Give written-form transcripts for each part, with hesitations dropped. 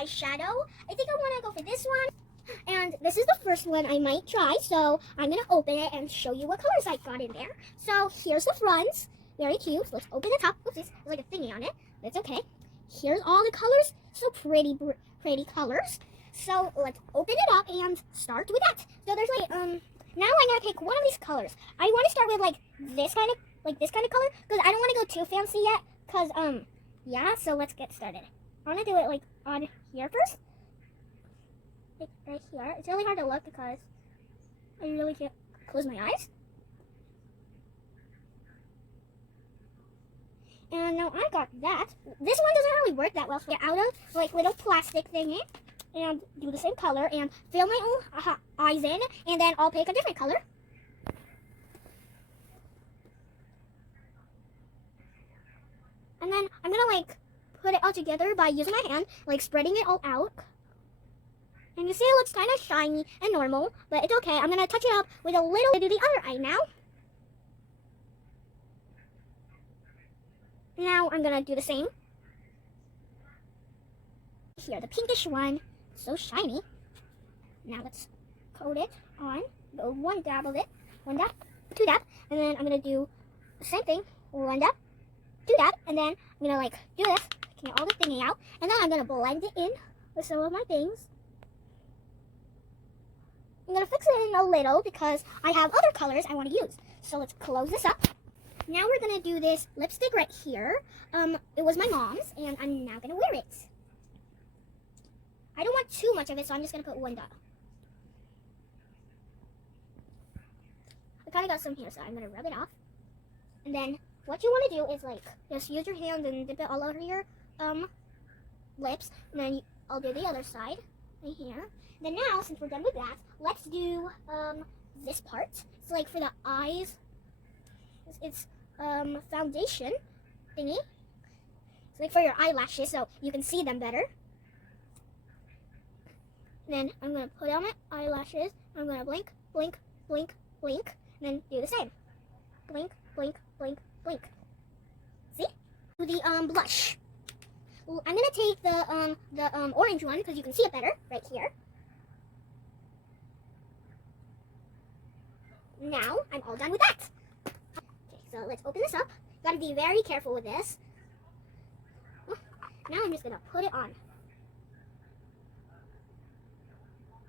eyeshadow. I think I want to go for this one. And this is the first one I might try, so I'm going to open it and show you what colors I got in there. So here's the front. Very cute. So let's open the top. Oopsies, there's like a thingy on it. That's okay. Here's all the colors. So pretty colors. So let's open it up and start with that. So there's like, now I'm going to pick one of these colors. I want to start with like this kind of color, because I don't want to go too fancy yet, because, yeah, so let's get started. I want to do it like on here first. Like right here. It's really hard to look because I really can't close my eyes. And now I got that. This one doesn't really work that well, so get out of like little plastic thingy and do the same color and fill my own eyes in, and then I'll pick a different color. And then I'm gonna like put it all together by using my hand, like spreading it all out. And you see it looks kind of shiny and normal, but it's okay. I'm gonna touch it up with a little to do the other eye now. Now I'm gonna do the same. Here, the pinkish one, so shiny. Now let's coat it on. Go one dab of it, one dab, two dab, and then I'm gonna do the same thing. One dab, two dab, and then I'm gonna like do this, get all the thingy out, and then I'm gonna blend it in with some of my things. I'm gonna fix it in a little because I have other colors I want to use. So let's close this up. Now we're gonna do this lipstick right here. It was my mom's, and I'm now gonna wear it. I don't want too much of it, so I'm just gonna put one dot. I kind of got some here, so I'm gonna rub it off. And then what you want to do is like just use your hand and dip it all over your lips, and then I'll do the other side right here. Then now, since we're done with that, let's do this part. It's like for the eyes. It's foundation thingy. It's like for your eyelashes, so you can see them better. And then I'm gonna put on my eyelashes. I'm gonna blink, blink, blink, blink, and then do the same. Blink, blink, blink, blink. See? Do the blush. I'm gonna take the orange one because you can see it better right here. Now I'm all done with that. Okay, so let's open this up. Gotta be very careful with this. Now I'm just gonna put it on.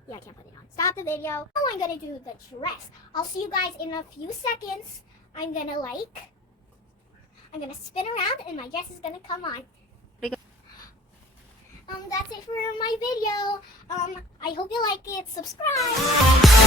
Yeah, I can't put it on. Stop the video. Now I'm gonna do the dress. I'll see you guys in a few seconds. I'm gonna spin around and my dress is gonna come on. That's it for my video. I hope you like it. Subscribe.